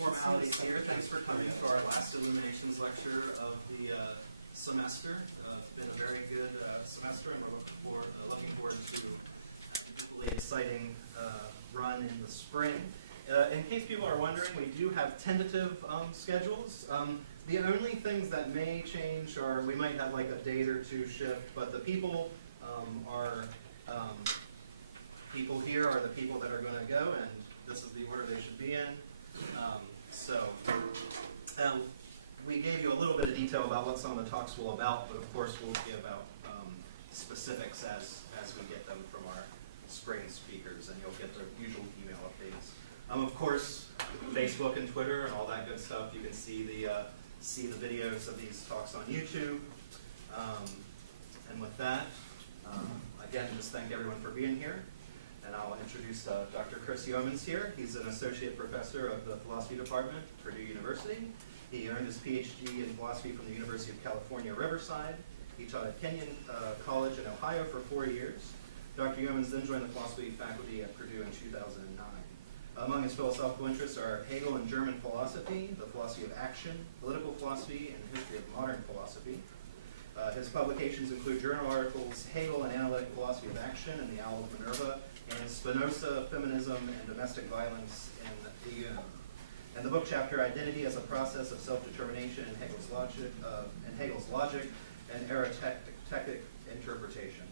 formalities here. Thanks for coming to our last Illuminations lecture of the semester. It's been a very good semester, and we're looking forward to an equally exciting run in the spring. In case people are wondering, we do have tentative schedules. The only things that may change are we might have like a date or two shift, but the people people here are the people that are going to go, and this is the order they should be in. We gave you a little bit of detail about what some of the talks will about, but of course we'll give out specifics as we get them from our spring speakers, and you'll get the usual email updates. Of course, Facebook and Twitter and all that good stuff. You can see the videos of these talks on YouTube. And with that, again, just thank everyone for being here. And I'll introduce Dr. Chris Yeomans here. He's an associate professor of the philosophy department at Purdue University. He earned his PhD in philosophy from the University of California, Riverside. He taught at Kenyon College in Ohio for 4 years. Dr. Yeomans then joined the philosophy faculty at Purdue in 2009. Among his philosophical interests are Hegel and German philosophy, the philosophy of action, political philosophy, and the history of modern philosophy. His publications include journal articles, Hegel and Analytic Philosophy of Action in the Owl of Minerva, and Spinoza, Feminism, and Domestic Violence in the Yeomans. And the book chapter, Identity as a Process of Self-Determination in Hegel's Logic and Therapeutic Interpretation.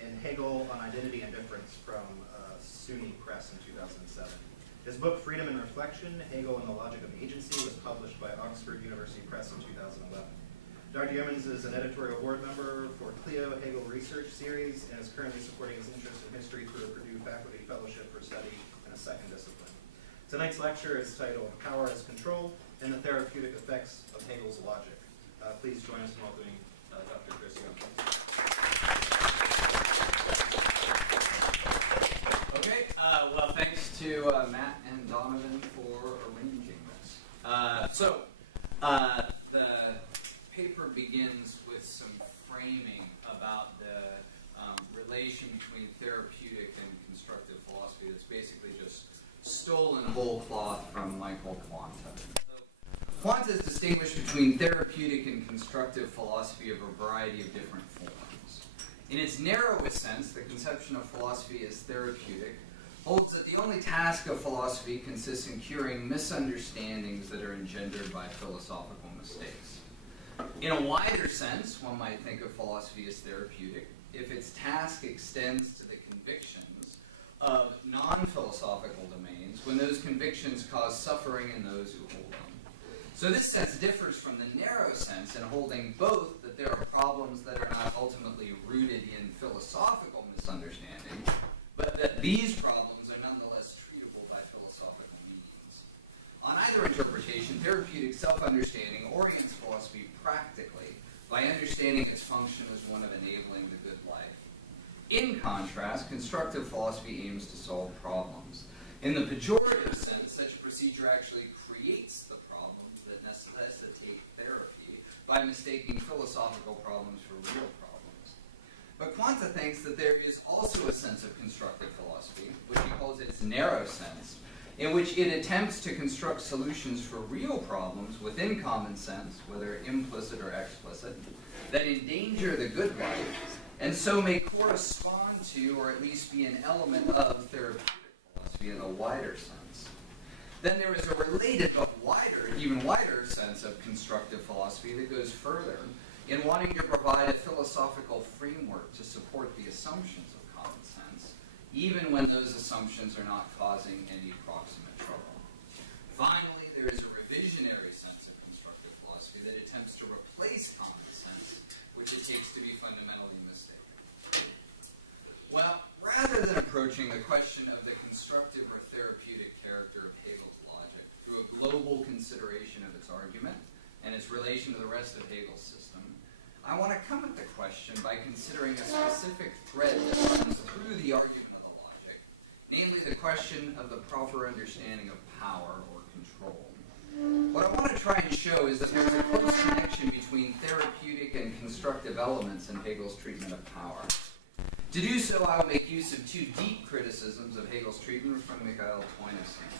In Hegel on Identity and Difference from SUNY Press in 2007. His book, Freedom and Reflection, Hegel and the Logic of Agency, was published by Oxford University Press in 2011. Dr. Yeomans is an editorial board member for Clio Hegel Research Series and is currently supporting his interest in history through a Purdue Faculty Fellowship for Study in a second discipline. Tonight's lecture is titled Power as Control and the Therapeutic Effects of Hegel's Logic. Please join us in welcoming Dr. Chris Yeomans. Okay, well, thanks to Matt and Donovan for arranging this. The paper begins with some framing about the relation between therapeutic and constructive philosophy that's basically just stolen whole cloth from Michael Theunissen. So, Theunissen has distinguished between therapeutic and constructive philosophy of a variety of different forms. In its narrowest sense, the conception of philosophy as therapeutic holds that the only task of philosophy consists in curing misunderstandings that are engendered by philosophical mistakes. In a wider sense, one might think of philosophy as therapeutic if its task extends to the convictions of non-philosophical domains when those convictions cause suffering in those who hold them. So this sense differs from the narrow sense in holding both that there are problems that are not ultimately rooted in philosophical misunderstanding, but that these problems are nonetheless treatable by philosophical means. On either interpretation, therapeutic self-understanding orients philosophy practically by understanding its function as one of enabling the good life. In contrast, constructive philosophy aims to solve problems. In the pejorative sense, such a procedure actually creates the problems that necessitate therapy by mistaking philosophical problems for real problems. But Quanta thinks that there is also a sense of constructive philosophy, which he calls its narrow sense, in which it attempts to construct solutions for real problems within common sense, whether implicit or explicit, that endanger the good life, and so may correspond to, or at least be an element of, therapeutic philosophy in a wider sense. Then there is a related but wider, even wider sense of constructive philosophy that goes further in wanting to provide a philosophical framework to support the assumptions of common sense, even when those assumptions are not causing any proximate trouble. Finally, there is a revisionary sense of constructive philosophy that attempts to replace common sense, which it takes to be fundamentally mistaken. Well, rather than approaching the question of the constructive or therapeutic character of Hegel's logic through a global consideration of its argument and its relation to the rest of Hegel's system, I want to come at the question by considering a specific thread that runs through the argument of the logic, namely the question of the proper understanding of power or control. What I want to try and show is that there's a close connection between therapeutic and constructive elements in Hegel's treatment of power. To do so, I will make use of two deep criticisms of Hegel's treatment from Michael Theunissen.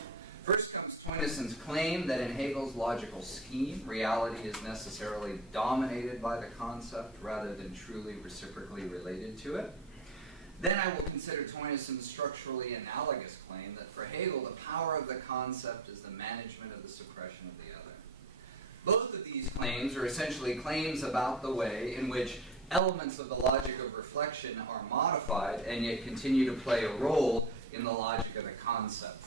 First comes Theunissen's claim that in Hegel's logical scheme, reality is necessarily dominated by the concept rather than truly reciprocally related to it. Then I will consider Theunissen's structurally analogous claim that for Hegel, the power of the concept is the management of the suppression of the other. Both of these claims are essentially claims about the way in which elements of the logic of reflection are modified and yet continue to play a role in the logic of the concept.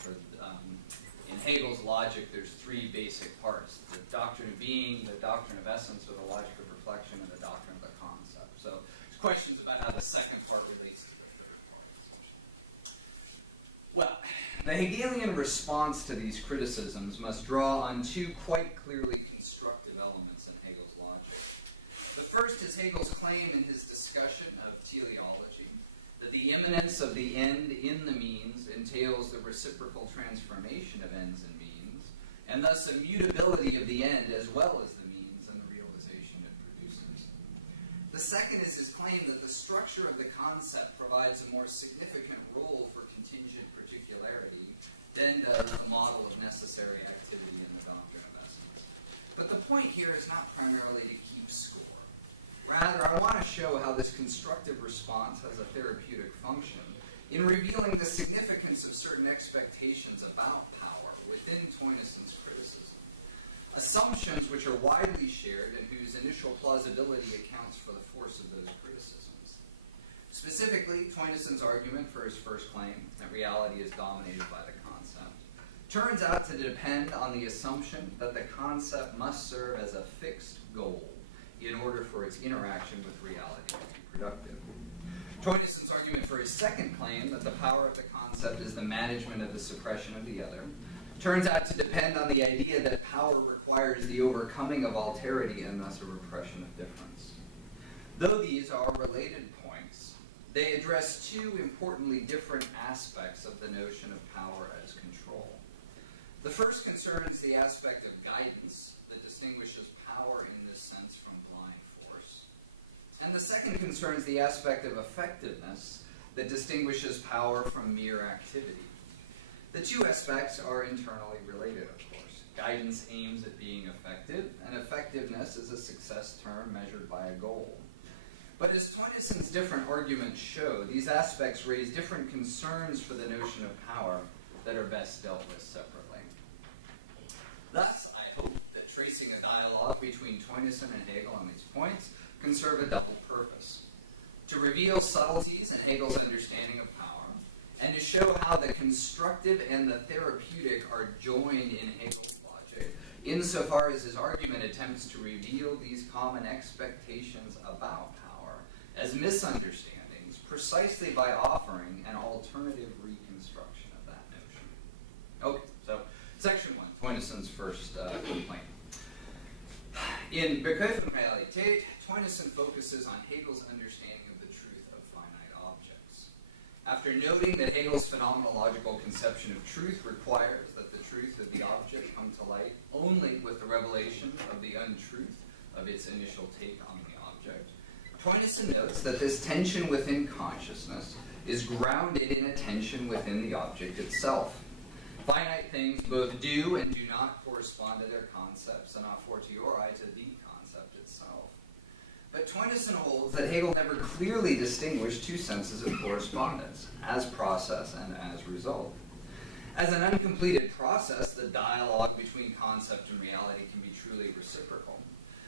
In Hegel's logic, there's three basic parts: the doctrine of being, the doctrine of essence, or the logic of reflection, and the doctrine of the concept. So there's questions about how the second part relates to the third part. Well, the Hegelian response to these criticisms must draw on two quite clearly constructive elements in Hegel's logic. The first is Hegel's claim in his discussion of teleology that the immanence of the end in the means entails the reciprocal transformation of ends and means, and thus a mutability of the end as well as the means and the realization it produces. The second is his claim that the structure of the concept provides a more significant role for contingent particularity than does the model of necessary activity in the doctrine of essence. But the point here is not primarily to keep score. Rather, I want to show how this constructive response has a therapeutic function in revealing the significance of certain expectations about power within Theunissen's criticism. Assumptions which are widely shared and whose initial plausibility accounts for the force of those criticisms. Specifically, Theunissen's argument for his first claim, that reality is dominated by the concept, turns out to depend on the assumption that the concept must serve as a fixed goal in order for its interaction with reality to be productive. Theunissen's argument for his second claim, that the power of the concept is the management of the suppression of the other, turns out to depend on the idea that power requires the overcoming of alterity and thus a repression of difference. Though these are related points, they address two importantly different aspects of the notion of power as control. The first concerns the aspect of guidance that distinguishes power in this sense from blind force. And the second concerns the aspect of effectiveness that distinguishes power from mere activity. The two aspects are internally related, of course. Guidance aims at being effective, and effectiveness is a success term measured by a goal. But as Theunissen's different arguments show, these aspects raise different concerns for the notion of power that are best dealt with separately. Thus, I hope that tracing a dialogue between Theunissen and Hegel on these points can serve a double purpose: to reveal subtleties in Hegel's understanding of power, and to show how the constructive and the therapeutic are joined in Hegel's logic, insofar as his argument attempts to reveal these common expectations about power as misunderstandings precisely by offering an alternative reconstruction of that notion. Okay, so section 1, Theunissen's first complaint. In Begriff und Realität, Theunissen focuses on Hegel's understanding of the truth of finite objects. After noting that Hegel's phenomenological conception of truth requires that the truth of the object come to light only with the revelation of the untruth of its initial take on the object, Theunissen notes that this tension within consciousness is grounded in a tension within the object itself. Finite things both do and do not correspond to their concepts, and a fortiori to the concept itself. But Theunissen holds that Hegel never clearly distinguished two senses of correspondence, as process and as result. As an uncompleted process, the dialogue between concept and reality can be truly reciprocal.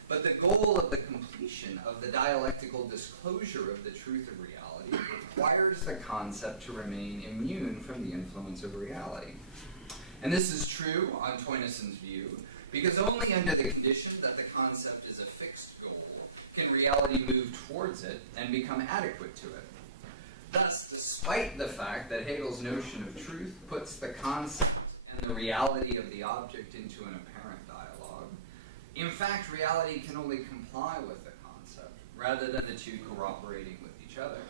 But the goal of the completion of the dialectical disclosure of the truth of reality requires the concept to remain immune from the influence of reality. And this is true, on Theunissen's view, because only under the condition that the concept is a fixed goal can reality move towards it and become adequate to it. Thus, despite the fact that Hegel's notion of truth puts the concept and the reality of the object into an apparent dialogue, in fact, reality can only comply with the concept, rather than the two cooperating with each other.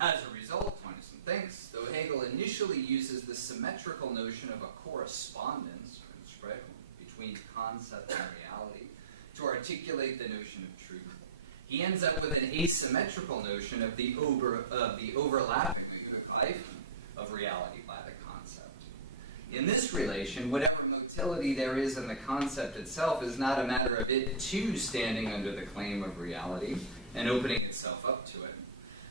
As a result, Theunissen thinks, though Hegel initially uses the symmetrical notion of a correspondence, or between concept and reality, to articulate the notion of truth, he ends up with an asymmetrical notion of the overlapping of reality by the concept. In this relation, whatever motility there is in the concept itself is not a matter of it too standing under the claim of reality and opening itself up to it,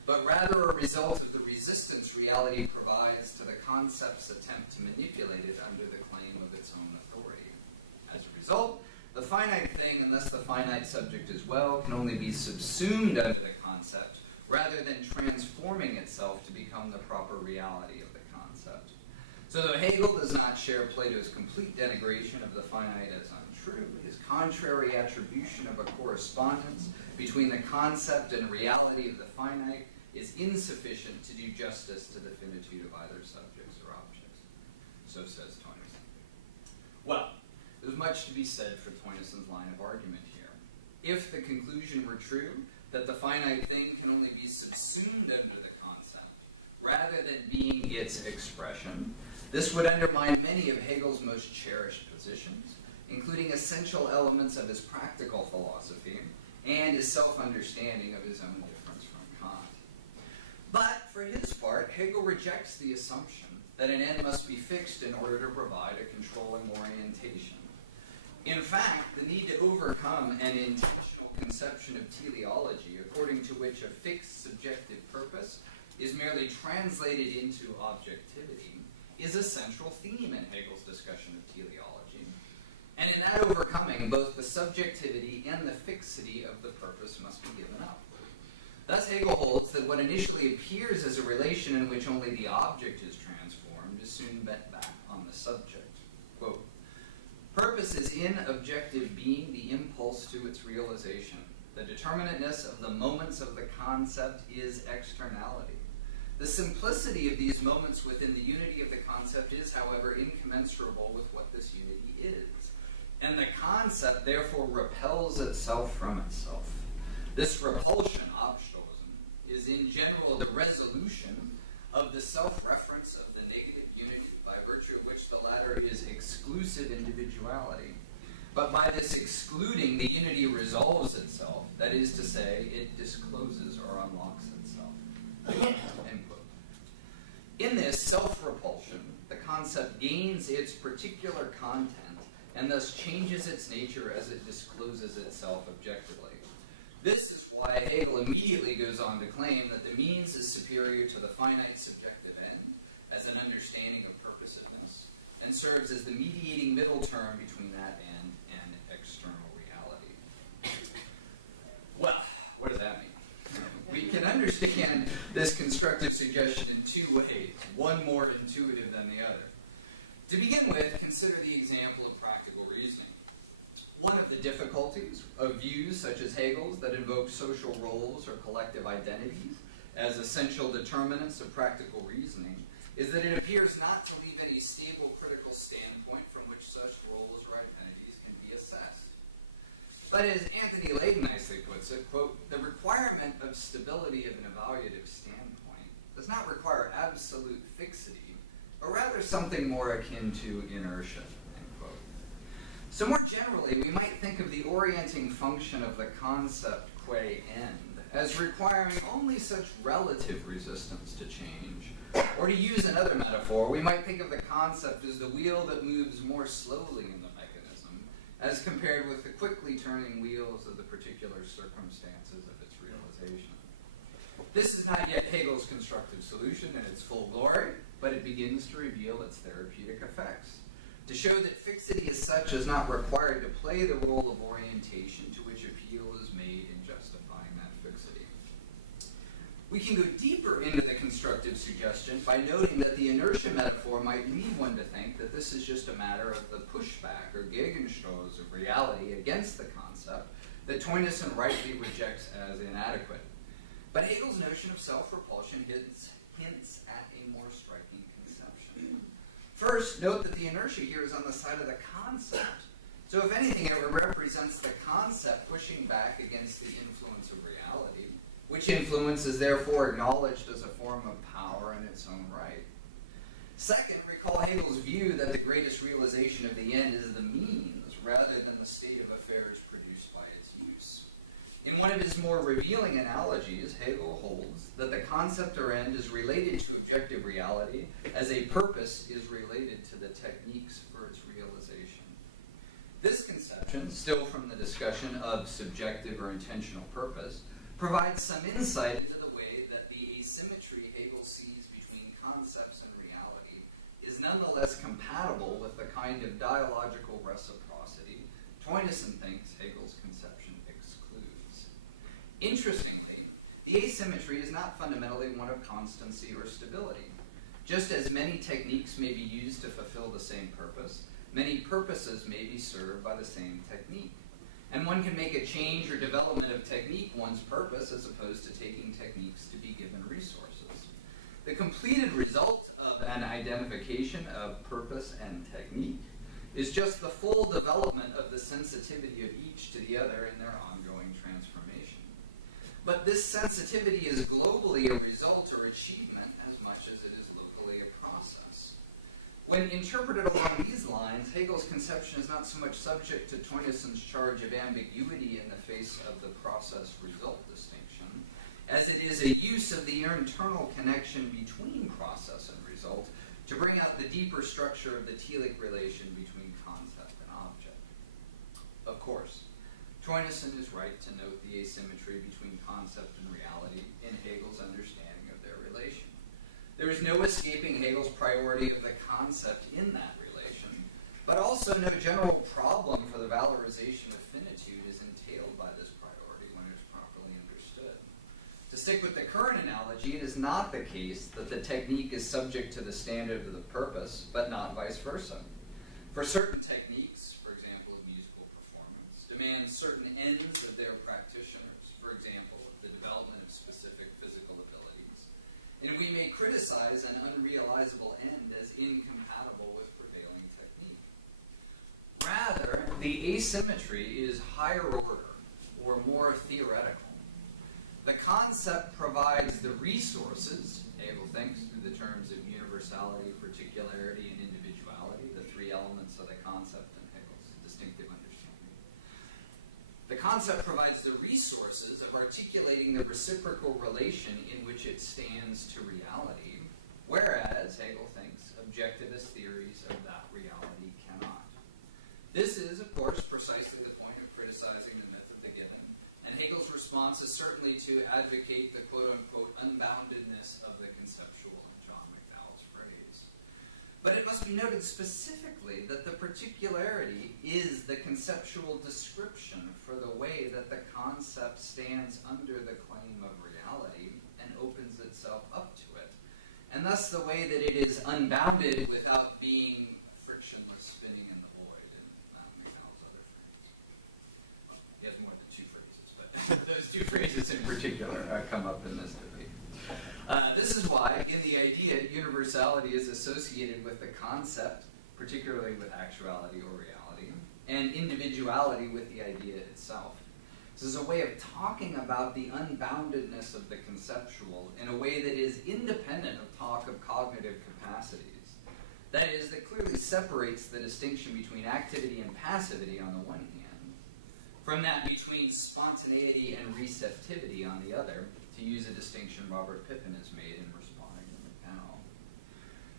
but rather a result of the resistance reality provides to the concept's attempt to manipulate it under the claim of its own authority. As a result, the finite thing, and thus the finite subject as well, can only be subsumed under the concept rather than transforming itself to become the proper reality of the concept. So though Hegel does not share Plato's complete denigration of the finite as untrue, his contrary attribution of a correspondence between the concept and reality of the finite is insufficient to do justice to the finitude of either subjects or objects. So says Theunissen. Well, there's much to be said for Theunisson's line of argument here. If the conclusion were true, that the finite thing can only be subsumed under the concept, rather than being its expression, this would undermine many of Hegel's most cherished positions, including essential elements of his practical philosophy and his self-understanding of his own difference from Kant. But, for his part, Hegel rejects the assumption that an end must be fixed in order to provide a controlling orientation. In fact, the need to overcome an intentional conception of teleology, according to which a fixed subjective purpose is merely translated into objectivity, is a central theme in Hegel's discussion of teleology. And in that overcoming, both the subjectivity and the fixity of the purpose must be given up. Thus, Hegel holds that what initially appears as a relation in which only the object is transformed is soon bent back on the subject. Quote, "Purpose is in objective being the impulse to its realization. The determinateness of the moments of the concept is externality. The simplicity of these moments within the unity of the concept is, however, incommensurable with what this unity is. And the concept, therefore, repels itself from itself. This repulsion, Abstoßen, is in general the resolution of the self-reference of the negative unity, by virtue of which the latter is exclusive individuality. But by this excluding, the unity resolves itself, that is to say, it discloses or unlocks itself." End quote. In this self-repulsion, the concept gains its particular content and thus changes its nature as it discloses itself objectively. This is why Hegel immediately goes on to claim that the means is superior to the finite subjective end as an understanding of purposiveness and serves as the mediating middle term between that end and external reality. Well, what does that mean? We can understand this constructive suggestion in two ways, one more intuitive than the other. To begin with, consider the example of practical reasoning. One of the difficulties of views such as Hegel's that invoke social roles or collective identities as essential determinants of practical reasoning is that it appears not to leave any stable critical standpoint from which such roles or identities can be assessed. But as Anthony Layden nicely puts it, quote, "The requirement of stability of an evaluative standpoint does not require absolute fixity, but rather something more akin to inertia." End quote. So more generally, we might think of the orienting function of the concept qua end as requiring only such relative resistance to change. Or to use another metaphor, we might think of the concept as the wheel that moves more slowly in the mechanism as compared with the quickly turning wheels of the particular circumstances of its realization. This is not yet Hegel's constructive solution in its full glory, but it begins to reveal its therapeutic effects, to show that fixity as such is not required to play the role of orientation to which appeal is made in justifying that fixity. We can go deeper into the constructive suggestion by noting that the inertia metaphor might lead one to think that this is just a matter of the pushback or Gegenstoß of reality against the concept that Theunissen rightly rejects as inadequate. But Hegel's notion of self-repulsion hints at a more striking conception. First, note that the inertia here is on the side of the concept. So if anything, it represents the concept pushing back against the influence of reality, which influence is therefore acknowledged as a form of power in its own right. Second, recall Hegel's view that the greatest realization of the end is the means rather than the state of affairs produced by its use. In In one of his more revealing analogies, Hegel holds that the concept or end is related to objective reality as a purpose is related to the techniques for its realization. This conception, still from the discussion of subjective or intentional purpose, provides some insight into the way that the asymmetry Hegel sees between concepts and reality is nonetheless compatible with the kind of dialogical reciprocity Theunissen thinks Hegel's conception excludes. Interestingly, the asymmetry is not fundamentally one of constancy or stability. Just as many techniques may be used to fulfill the same purpose, many purposes may be served by the same technique. And one can make a change or development of technique one's purpose as opposed to taking techniques to be given resources. The completed result of an identification of purpose and technique is just the full development of the sensitivity of each to the other in their ongoing transformation. But this sensitivity is globally a result or achievement as much as it is locally a process. When interpreted along these lines, Hegel's conception is not so much subject to Theunissen's charge of ambiguity in the face of the process-result distinction, as it is a use of the internal connection between process and result to bring out the deeper structure of the telic relation between concept and object. Of course, Theunissen is right to note the asymmetry between concept and reality in Hegel's understanding of their relation. There is no escaping Hegel's priority of the concept in that relation, but also no general problem for the valorization of finitude is entailed by this priority when it is properly understood. To stick with the current analogy, it is not the case that the technique is subject to the standard of the purpose, but not vice versa. For certain techniques, for example, of musical performance, demand certain ends of their practitioners, for example, the development of specific physical abilities, and we may criticize an unrealizable end as incompatible with prevailing technique. Rather, the asymmetry is higher order, or more theoretical. The concept provides the resources, Hegel thinks, through the terms of universality, particularity, and individuality, the three elements of the concept in Hegel's distinctive understanding. The concept provides the resources of articulating the reciprocal relation in which it stands to reality, whereas, Hegel thinks, objectivist theories of that reality cannot. This is, of course, precisely the point of criticizing the myth of the given, and Hegel's response is certainly to advocate the quote-unquote unboundedness of the conceptual in John McDowell's phrase. But it must be noted specifically that the particularity is the conceptual description for the way that the concept stands under the claim of reality and opens itself up to it, and thus the way that it is unbounded without being frictionless spinning in the void in McDowell's other phrase. Well, he has more than two phrases, but those two phrases in particular come up in this debate. This is why, in the idea, universality is associated with the concept, particularly with actuality or reality, and individuality with the idea itself. This is a way of talking about the unboundedness of the conceptual in a way that is independent of talk of cognitive capacities. That is, that clearly separates the distinction between activity and passivity on the one hand, from that between spontaneity and receptivity on the other, to use a distinction Robert Pippin has made in responding to McDowell.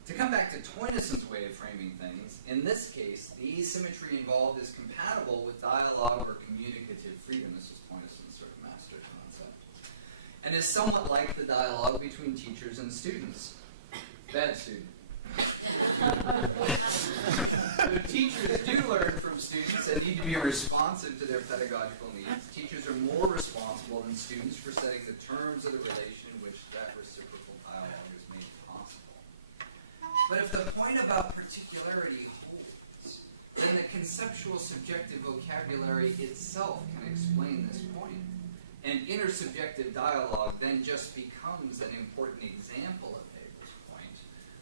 To come back to Theunissen's way of framing things, in this case, the asymmetry involved is compatible with dialogue or communicative freedom. This is Theunissen's sort of master concept. And is somewhat like the dialogue between teachers and students. Bad student. The teachers do learn from students and need to be responsive to their pedagogical needs. Teachers are more responsible than students for setting the terms of the relation in which that reciprocal dialogue is made possible. But if the point about particularity holds, then the conceptual subjective vocabulary itself can explain this point. And intersubjective dialogue then just becomes an important example of Hegel's point,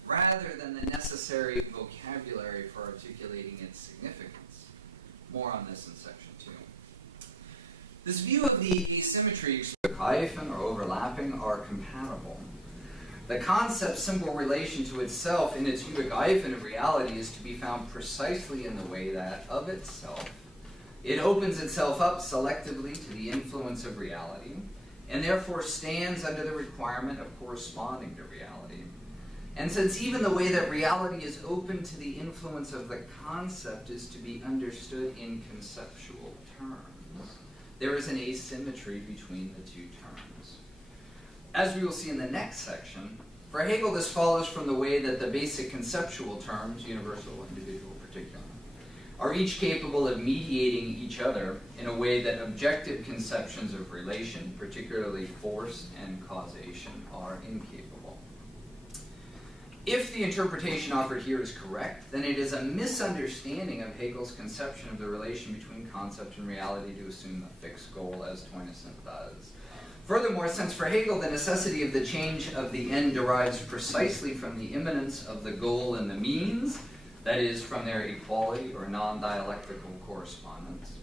rather than the necessary vocabulary for articulating its significance. More on this in section 2. This view of the asymmetry, hyphen or overlapping, are compatible. The concept's simple relation to itself in its übergreifende of reality is to be found precisely in the way that, of itself, It opens itself up selectively to the influence of reality, and therefore stands under the requirement of corresponding to reality. And since even the way that reality is open to the influence of the concept is to be understood in conceptual terms, there is an asymmetry between the two terms. As we will see in the next section, for Hegel this follows from the way that the basic conceptual terms, universal, individual, particular, are each capable of mediating each other in a way that objective conceptions of relation, particularly force and causation, are incapable. If the interpretation offered here is correct, then it is a misunderstanding of Hegel's conception of the relation between concept and reality to assume a fixed goal, as Theunissen does. Furthermore, since for Hegel the necessity of the change of the end derives precisely from the immanence of the goal and the means, that is, from their equality or non-dialectical correspondence,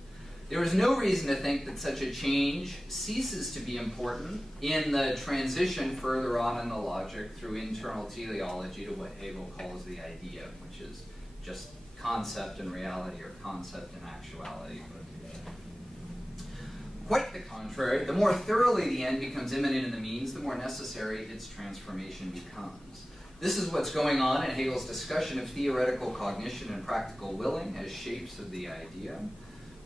there is no reason to think that such a change ceases to be important in the transition further on in the logic through internal teleology to what Hegel calls the idea, which is just concept and reality, or concept and actuality. Quite the contrary, the more thoroughly the end becomes immanent in the means, the more necessary its transformation becomes. This is what's going on in Hegel's discussion of theoretical cognition and practical willing as shapes of the idea,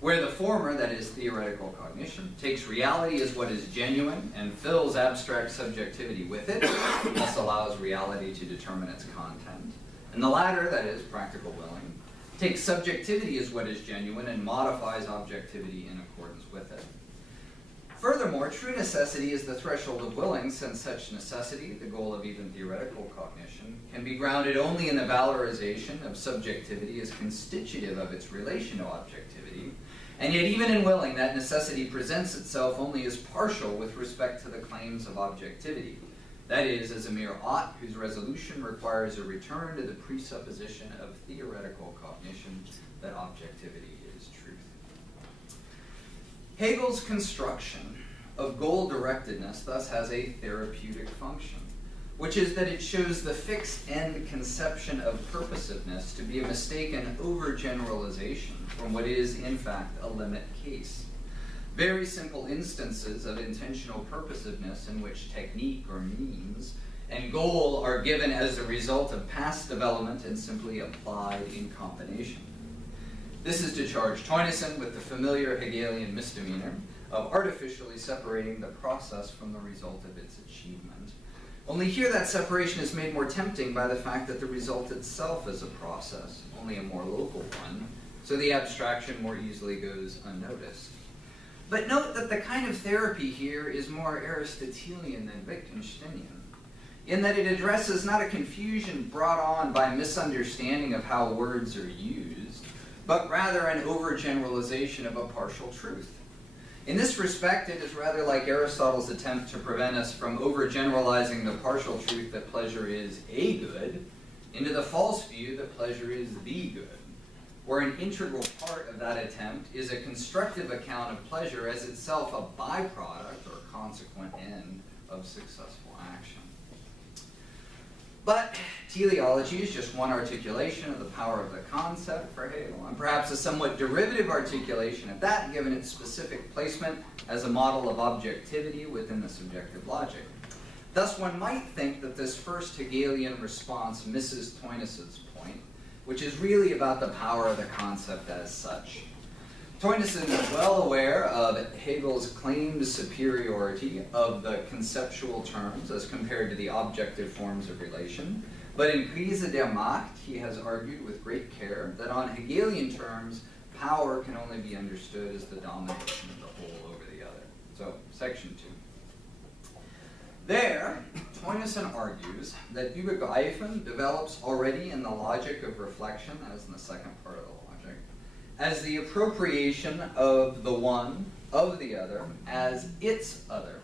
where the former, that is theoretical cognition, takes reality as what is genuine and fills abstract subjectivity with it, thus allows reality to determine its content. And the latter, that is practical willing, takes subjectivity as what is genuine and modifies objectivity in accordance with it. Furthermore, true necessity is the threshold of willing, since such necessity, the goal of even theoretical cognition, can be grounded only in the valorization of subjectivity as constitutive of its relation to objectivity, and yet even in willing, that necessity presents itself only as partial with respect to the claims of objectivity, that is, as a mere ought whose resolution requires a return to the presupposition of theoretical cognition that objectivity is truth. Hegel's construction of goal-directedness thus has a therapeutic function, which is that it shows the fixed end conception of purposiveness to be a mistaken overgeneralization from what is, in fact, a limit case. Very simple instances of intentional purposiveness in which technique or means and goal are given as a result of past development and simply applied in combination. This is to charge Theunissen with the familiar Hegelian misdemeanor of artificially separating the process from the result of its achievement. Only here that separation is made more tempting by the fact that the result itself is a process, only a more local one, so the abstraction more easily goes unnoticed. But note that the kind of therapy here is more Aristotelian than Wittgensteinian, in that it addresses not a confusion brought on by misunderstanding of how words are used, but rather an overgeneralization of a partial truth. In this respect, it is rather like Aristotle's attempt to prevent us from overgeneralizing the partial truth that pleasure is a good into the false view that pleasure is the good, where an integral part of that attempt is a constructive account of pleasure as itself a byproduct or consequent end of successful action. But teleology is just one articulation of the power of the concept for Hegel, and perhaps a somewhat derivative articulation of that, given its specific placement as a model of objectivity within the subjective logic. Thus, one might think that this first Hegelian response misses Theunisson's point, which is really about the power of the concept as such. Theunissen is well aware of Hegel's claimed superiority of the conceptual terms as compared to the objective forms of relation, but in Krise der Macht he has argued with great care that on Hegelian terms, power can only be understood as the domination of the whole over the other. So, section 2. There, Theunissen argues that Übergreifen develops already in the logic of reflection, as in the second part of the logic, as the appropriation of the one of the other as its other.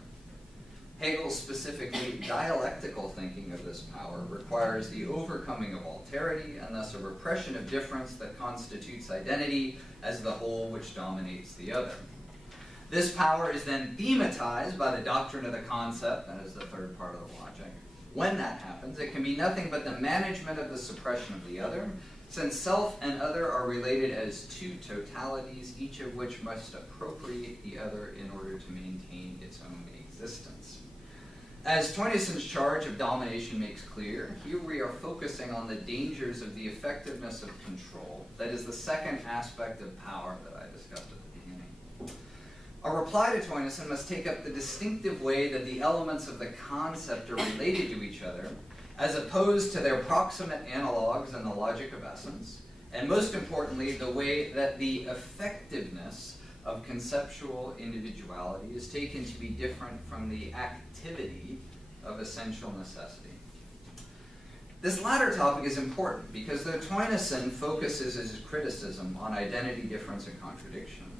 Hegel's specifically dialectical thinking of this power requires the overcoming of alterity and thus a repression of difference that constitutes identity as the whole which dominates the other. This power is then thematized by the doctrine of the concept, that is the third part of the logic. When that happens, it can be nothing but the management of the suppression of the other, since self and other are related as two totalities, each of which must appropriate the other in order to maintain its own existence. As Theunissen's charge of domination makes clear, here we are focusing on the dangers of the effectiveness of control, that is the second aspect of power that I discussed at the beginning. A reply to Theunissen must take up the distinctive way that the elements of the concept are related to each other, as opposed to their proximate analogues in the logic of essence, and most importantly, the way that the effectiveness of conceptual individuality is taken to be different from the activity of essential necessity. This latter topic is important because though Theunissen focuses his criticism on identity, difference, and contradiction,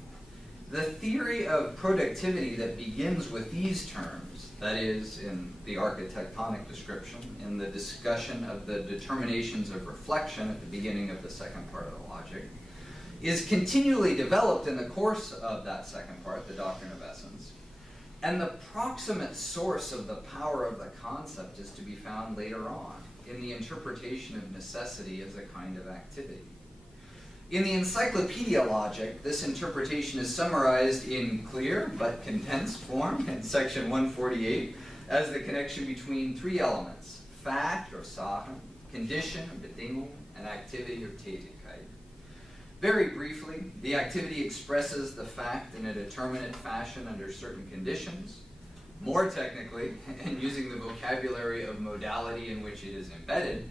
the theory of productivity that begins with these terms, that is, in the architectonic description, in the discussion of the determinations of reflection at the beginning of the second part of the logic, is continually developed in the course of that second part, the doctrine of essence, and the proximate source of the power of the concept is to be found later on, in the interpretation of necessity as a kind of activity. In the encyclopedia logic, this interpretation is summarized in clear but condensed form in section 148 as the connection between three elements, fact or Sache, condition or Bedingung, and activity or Tätigkeit. Very briefly, the activity expresses the fact in a determinate fashion under certain conditions. More technically, and using the vocabulary of modality in which it is embedded,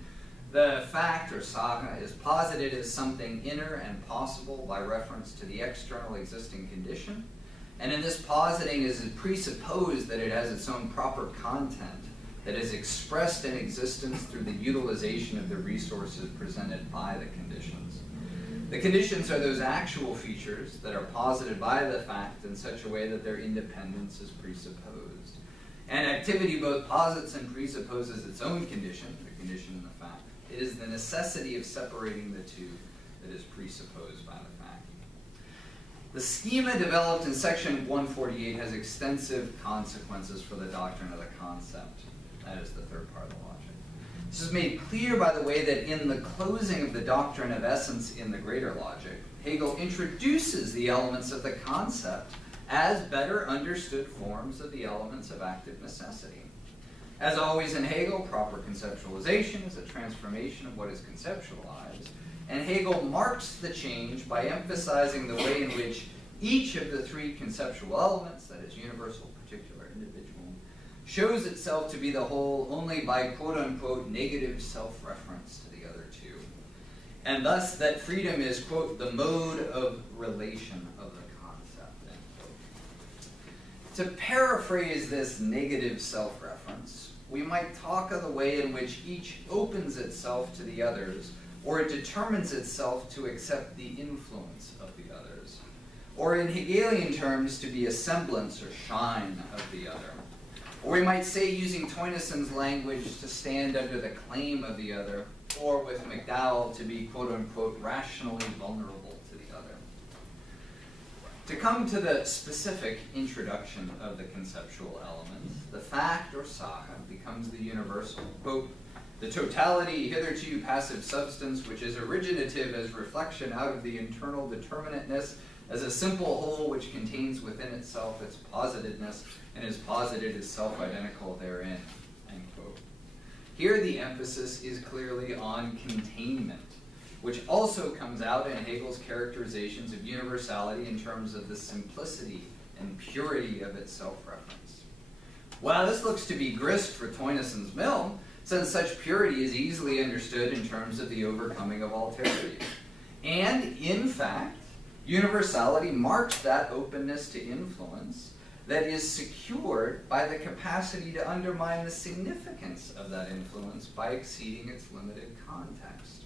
the fact, or Sache, is posited as something inner and possible by reference to the external existing condition, and in this positing is presupposed that it has its own proper content that is expressed in existence through the utilization of the resources presented by the conditions. The conditions are those actual features that are posited by the fact in such a way that their independence is presupposed. And activity both posits and presupposes its own condition, the condition and the fact. It is the necessity of separating the two that is presupposed by the fact. The schema developed in section 148 has extensive consequences for the doctrine of the concept. That is the third part of the logic. This is made clear by the way that in the closing of the doctrine of essence in the greater logic, Hegel introduces the elements of the concept as better understood forms of the elements of active necessity. As always in Hegel, proper conceptualization is a transformation of what is conceptualized, and Hegel marks the change by emphasizing the way in which each of the three conceptual elements, that is universal, particular, individual, shows itself to be the whole only by quote-unquote negative self-reference to the other two, and thus that freedom is, quote, the mode of relation of the concept, end quote. To paraphrase this negative self-reference, we might talk of the way in which each opens itself to the others, or it determines itself to accept the influence of the others, or in Hegelian terms, to be a semblance or shine of the other. Or we might say, using Theunissen's language, to stand under the claim of the other, or with McDowell, to be quote-unquote rationally vulnerable to the other. To come to the specific introduction of the conceptual elements, the fact, or Sache, becomes the universal, quote, the totality, hitherto passive substance, which is originative as reflection out of the internal determinateness, as a simple whole which contains within itself its positedness, and is posited as self-identical therein, end quote. Here the emphasis is clearly on containment, which also comes out in Hegel's characterizations of universality in terms of the simplicity and purity of its self-reference. While this looks to be grist for Theunissen's mill, since such purity is easily understood in terms of the overcoming of alterity. And, in fact, universality marks that openness to influence that is secured by the capacity to undermine the significance of that influence by exceeding its limited context.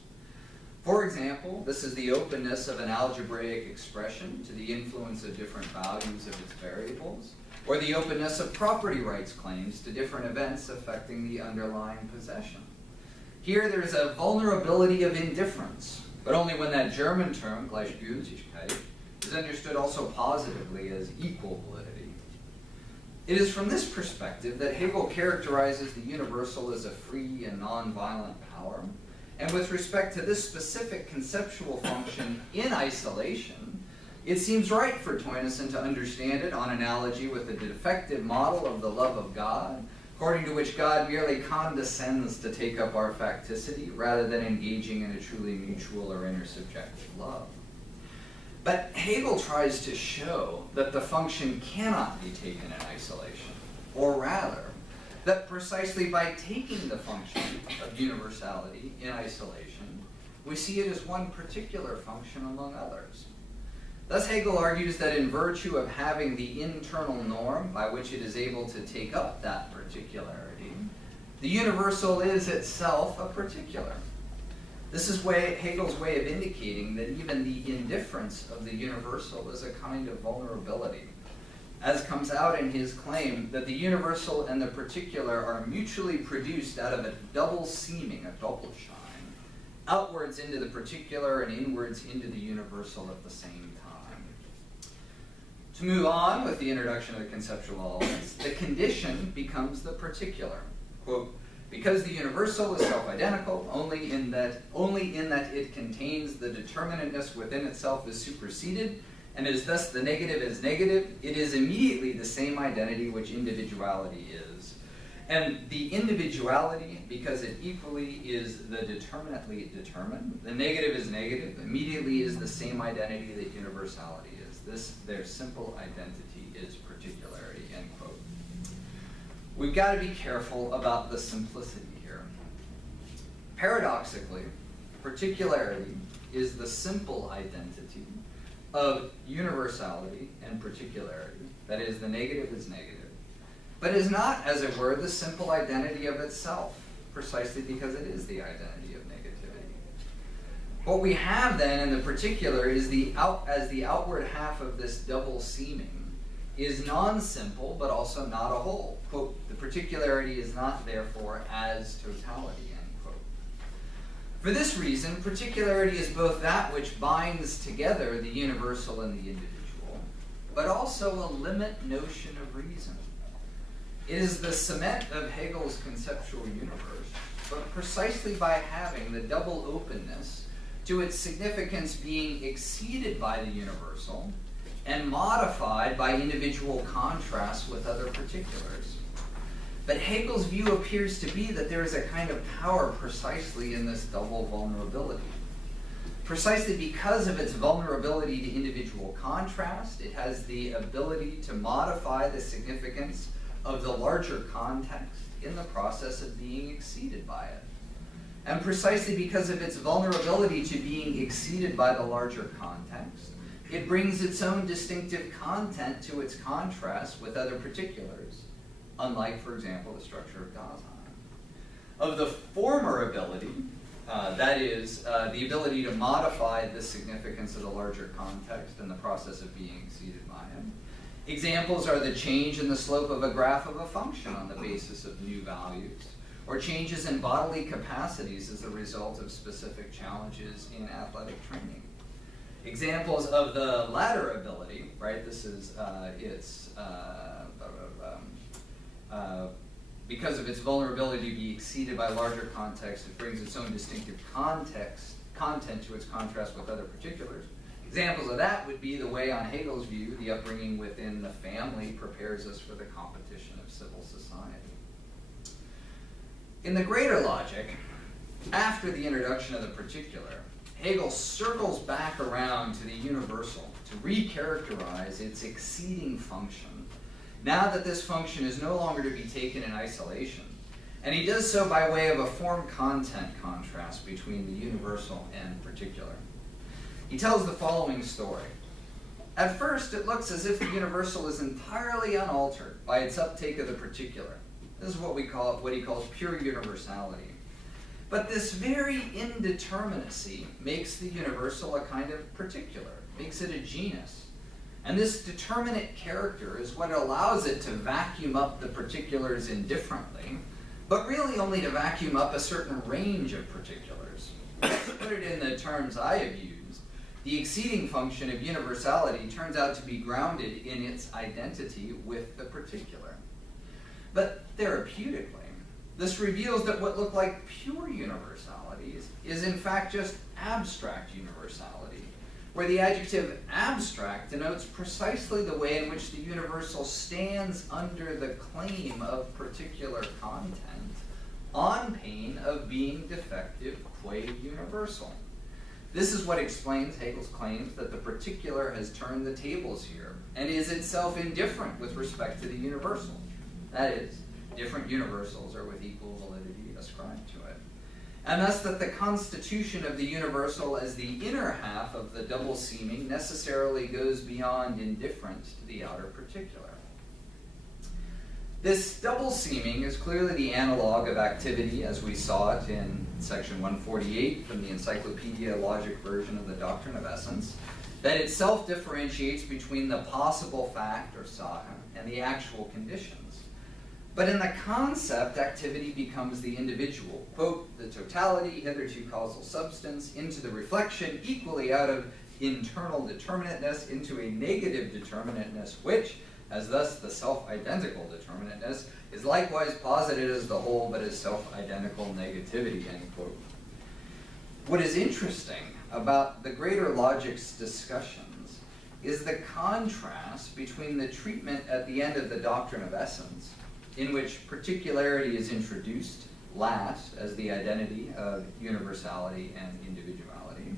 For example, this is the openness of an algebraic expression to the influence of different values of its variables, or the openness of property rights claims to different events affecting the underlying possession. Here there is a vulnerability of indifference, but only when that German term, Gleichgültigkeit, is understood also positively as equal validity. It is from this perspective that Hegel characterizes the universal as a free and non-violent power, And with respect to this specific conceptual function in isolation, it seems right for Theunissen to understand it on analogy with the defective model of the love of God, according to which God merely condescends to take up our facticity rather than engaging in a truly mutual or intersubjective love. But Hegel tries to show that the function cannot be taken in isolation, or rather, that precisely by taking the function of universality in isolation, we see it as one particular function among others. Thus Hegel argues that in virtue of having the internal norm by which it is able to take up that particularity, the universal is itself a particular. This is Hegel's way of indicating that even the indifference of the universal is a kind of vulnerability, as comes out in his claim that the universal and the particular are mutually produced out of a double seeming, a double shine, outwards into the particular and inwards into the universal at the same time. To move on with the introduction of the conceptual elements, the condition becomes the particular. Quote, because the universal is self-identical, only in that it contains the determinateness within itself is superseded, and is thus the negative as negative, it is immediately the same identity which individuality is. And the individuality, because it equally is the determinately determined, the negative is negative, immediately is the same identity that universality is. This, their simple identity, is particularity, end quote. We've got to be careful about the simplicity here. Paradoxically, particularity is the simple identity of universality and particularity. That is, the negative is negative, but is not, as it were, the simple identity of itself, precisely because it is the identity of negativity. What we have then in the particular is as the outward half of this double seeming is non-simple, but also not a whole. Quote, the particularity is not, therefore, as totality, end quote. For this reason, particularity is both that which binds together the universal and the individual, but also a limit notion of reason. It is the cement of Hegel's conceptual universe, but precisely by having the double openness to its significance being exceeded by the universal and modified by individual contrasts with other particulars. But Hegel's view appears to be that there is a kind of power precisely in this double vulnerability. Precisely because of its vulnerability to individual contrast, it has the ability to modify the significance of the larger context in the process of being exceeded by it. And precisely because of its vulnerability to being exceeded by the larger context, it brings its own distinctive content to its contrast with other particulars, unlike, for example, the structure of Dasein. Of the former ability, that is, the ability to modify the significance of the larger context in the process of being exceeded by it, examples are the change in the slope of a graph of a function on the basis of new values, or changes in bodily capacities as a result of specific challenges in athletic training. Examples of the latter ability, right, this is because of its vulnerability to be exceeded by larger context, it brings its own distinctive content to its contrast with other particulars. Examples of that would be the way, on Hegel's view, the upbringing within the family prepares us for the competition of civil society. In the greater logic, after the introduction of the particular, Hegel circles back around to the universal to recharacterize its exceeding function, now that this function is no longer to be taken in isolation. And he does so by way of a form-content contrast between the universal and particular. He tells the following story. At first, it looks as if the universal is entirely unaltered by its uptake of the particular. This is what he calls pure universality. But this very indeterminacy makes the universal a kind of particular, makes it a genus. And this determinate character is what allows it to vacuum up the particulars indifferently, but really only to vacuum up a certain range of particulars. To put it in the terms I have used, the exceeding function of universality turns out to be grounded in its identity with the particular. But therapeutically, this reveals that what look like pure universalities is in fact just abstract universality, where the adjective abstract denotes precisely the way in which the universal stands under the claim of particular content on pain of being defective qua universal. This is what explains Hegel's claims that the particular has turned the tables here and is itself indifferent with respect to the universal. That is, different universals are with equal validity ascribed to it. And thus that the constitution of the universal as the inner half of the double seeming necessarily goes beyond indifference to the outer particular. This double seeming is clearly the analog of activity as we saw it in section 148 from the encyclopedia-logic version of the Doctrine of Essence, that itself differentiates between the possible fact, or Sache, and the actual conditions. But in the concept, activity becomes the individual, quote, the totality, hitherto causal substance, into the reflection, equally out of internal determinateness into a negative determinateness, which, as thus the self-identical determinateness, is likewise posited as the whole, but as self-identical negativity, end quote. What is interesting about the greater logic's discussions is the contrast between the treatment at the end of the Doctrine of Essence, in which particularity is introduced last as the identity of universality and individuality,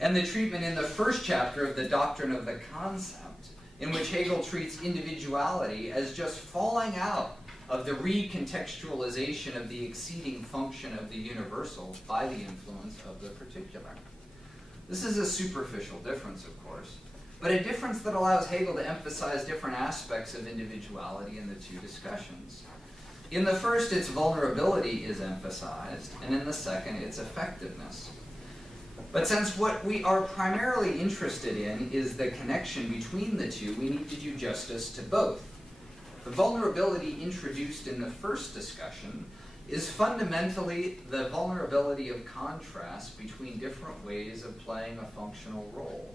and the treatment in the first chapter of the Doctrine of the Concept, in which Hegel treats individuality as just falling out of the recontextualization of the exceeding function of the universal by the influence of the particular. This is a superficial difference, of course, but a difference that allows Hegel to emphasize different aspects of individuality in the two discussions. In the first, its vulnerability is emphasized, and in the second, its effectiveness. But since what we are primarily interested in is the connection between the two, we need to do justice to both. The vulnerability introduced in the first discussion is fundamentally the vulnerability of contrast between different ways of playing a functional role.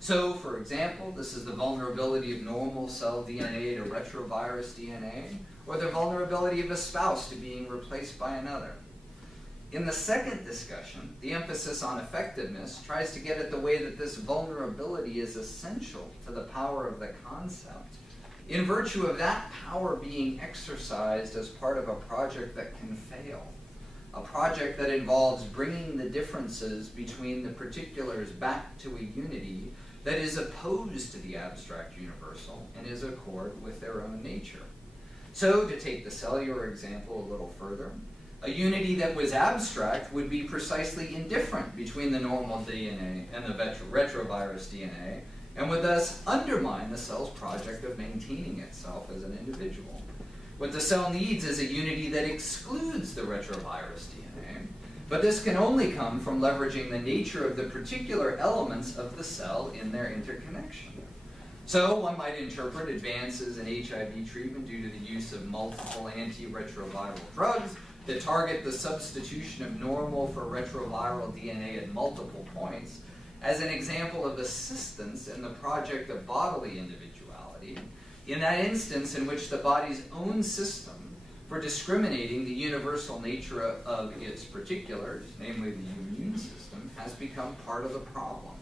So, for example, this is the vulnerability of normal cell DNA to retrovirus DNA, or the vulnerability of a spouse to being replaced by another. In the second discussion, the emphasis on effectiveness tries to get at the way that this vulnerability is essential to the power of the concept, in virtue of that power being exercised as part of a project that can fail, a project that involves bringing the differences between the particulars back to a unity that is opposed to the abstract universal and is accord with their own nature. So, to take the cellular example a little further, a unity that was abstract would be precisely indifferent between the normal DNA and the retrovirus DNA, and would thus undermine the cell's project of maintaining itself as an individual. What the cell needs is a unity that excludes the retrovirus DNA, but this can only come from leveraging the nature of the particular elements of the cell in their interconnection. So one might interpret advances in HIV treatment due to the use of multiple antiretroviral drugs that target the substitution of normal for retroviral DNA at multiple points as an example of assistance in the project of bodily individuality, in that instance in which the body's own system for discriminating the universal nature of its particulars, namely the immune system, has become part of the problem.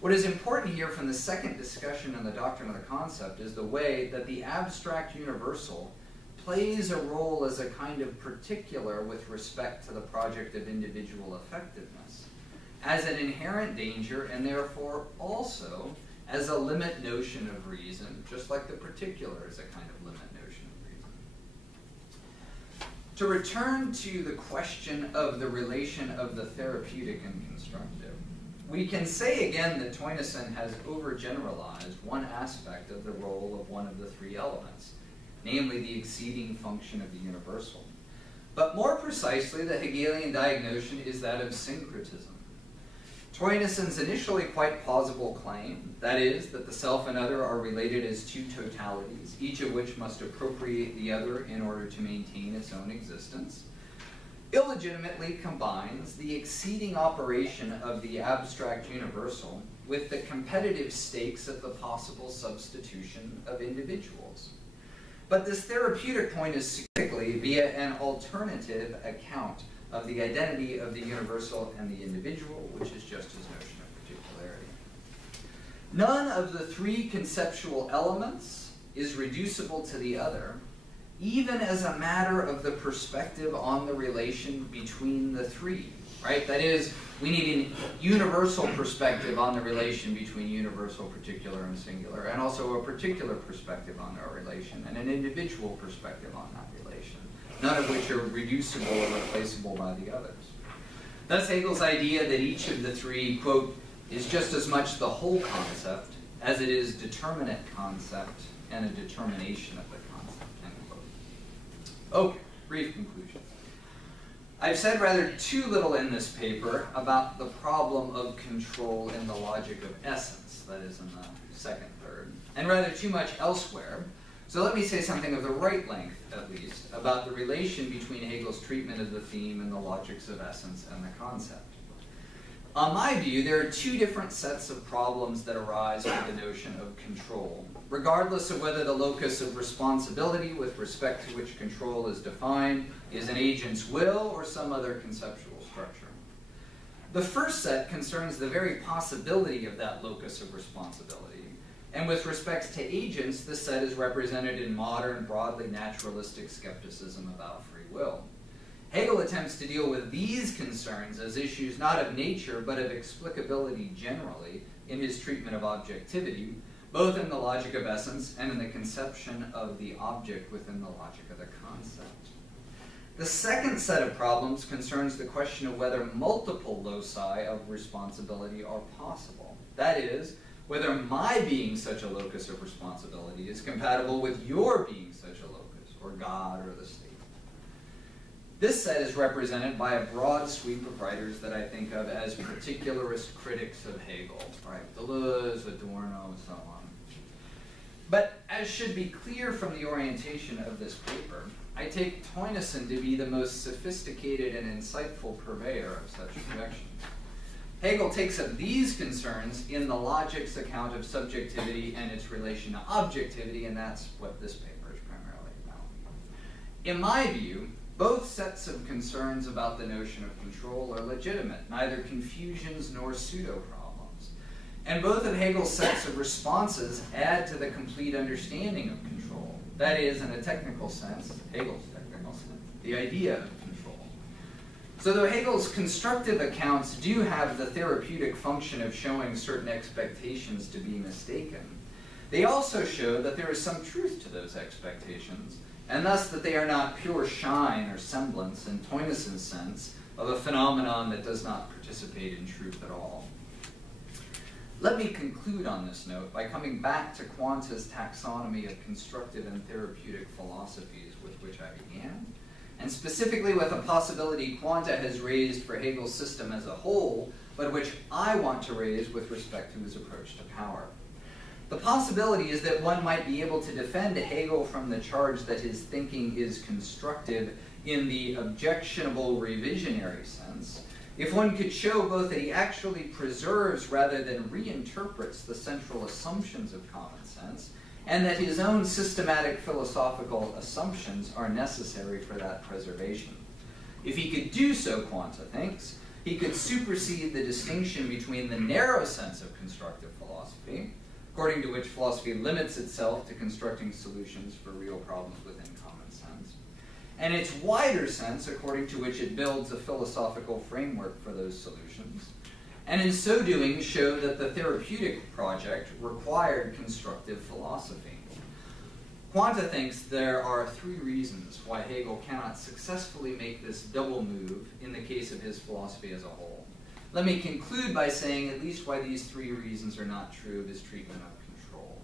What is important here from the second discussion on the Doctrine of the Concept is the way that the abstract universal plays a role as a kind of particular with respect to the project of individual effectiveness, as an inherent danger and therefore also as a limit notion of reason, just like the particular is a kind of limit notion of reason. To return to the question of the relation of the therapeutic and constructive, we can say again that Theunissen has overgeneralized one aspect of the role of one of the three elements, namely the exceeding function of the universal. But more precisely, the Hegelian diagnosis is that of syncretism. Theunissen's initially quite plausible claim, that is, that the self and other are related as two totalities, each of which must appropriate the other in order to maintain its own existence, illegitimately combines the exceeding operation of the abstract universal with the competitive stakes of the possible substitution of individuals. But this therapeutic point is significantly reciprocally via an alternative account of the identity of the universal and the individual, which is just his notion of particularity. None of the three conceptual elements is reducible to the other, even as a matter of the perspective on the relation between the three, right? That is, we need a universal perspective on the relation between universal, particular, and singular, and also a particular perspective on our relation, and an individual perspective on that relation, none of which are reducible or replaceable by the others. Thus, Hegel's idea that each of the three, quote, is just as much the whole concept as it is determinate concept and a determination of the concept, end quote. Okay, brief conclusion. I've said rather too little in this paper about the problem of control in the logic of essence, that is in the second third, and rather too much elsewhere. So let me say something of the right length, at least, about the relation between Hegel's treatment of the theme and the logics of essence and the concept. On my view, there are two different sets of problems that arise with the notion of control, regardless of whether the locus of responsibility with respect to which control is defined is an agent's will or some other conceptual structure. The first set concerns the very possibility of that locus of responsibility, and with respect to agents, this set is represented in modern, broadly naturalistic skepticism about free will. Hegel attempts to deal with these concerns as issues not of nature, but of explicability generally in his treatment of objectivity, both in the logic of essence and in the conception of the object within the logic of the concept. The second set of problems concerns the question of whether multiple loci of responsibility are possible. That is, whether my being such a locus of responsibility is compatible with your being such a locus, or God, or the state. This set is represented by a broad sweep of writers that I think of as particularist critics of Hegel, right? Deleuze, Adorno, so on. But as should be clear from the orientation of this paper, I take Theunissen to be the most sophisticated and insightful purveyor of such corrections. Hegel takes up these concerns in the logic's account of subjectivity and its relation to objectivity, and that's what this paper is primarily about. In my view, both sets of concerns about the notion of control are legitimate, neither confusions nor pseudo-problems. And both of Hegel's sets of responses add to the complete understanding of control. That is, in a technical sense, Hegel's technical sense, the idea of control. So though Hegel's constructive accounts do have the therapeutic function of showing certain expectations to be mistaken, they also show that there is some truth to those expectations, and thus that they are not pure shine or semblance in Theunisson's sense of a phenomenon that does not participate in truth at all. Let me conclude on this note by coming back to Quanta's taxonomy of constructive and therapeutic philosophies with which I began, and specifically with a possibility Quanta has raised for Hegel's system as a whole, but which I want to raise with respect to his approach to power. The possibility is that one might be able to defend Hegel from the charge that his thinking is constructive in the objectionable revisionary sense, if one could show both that he actually preserves rather than reinterprets the central assumptions of common sense, and that his own systematic philosophical assumptions are necessary for that preservation. If he could do so, Quanta thinks, he could supersede the distinction between the narrow sense of constructive philosophy, according to which philosophy limits itself to constructing solutions for real problems within common sense, and its wider sense, according to which it builds a philosophical framework for those solutions, and in so doing show that the therapeutic project required constructive philosophy. Quanta thinks there are three reasons why Hegel cannot successfully make this double move in the case of his philosophy as a whole. Let me conclude by saying at least why these three reasons are not true of his treatment of control.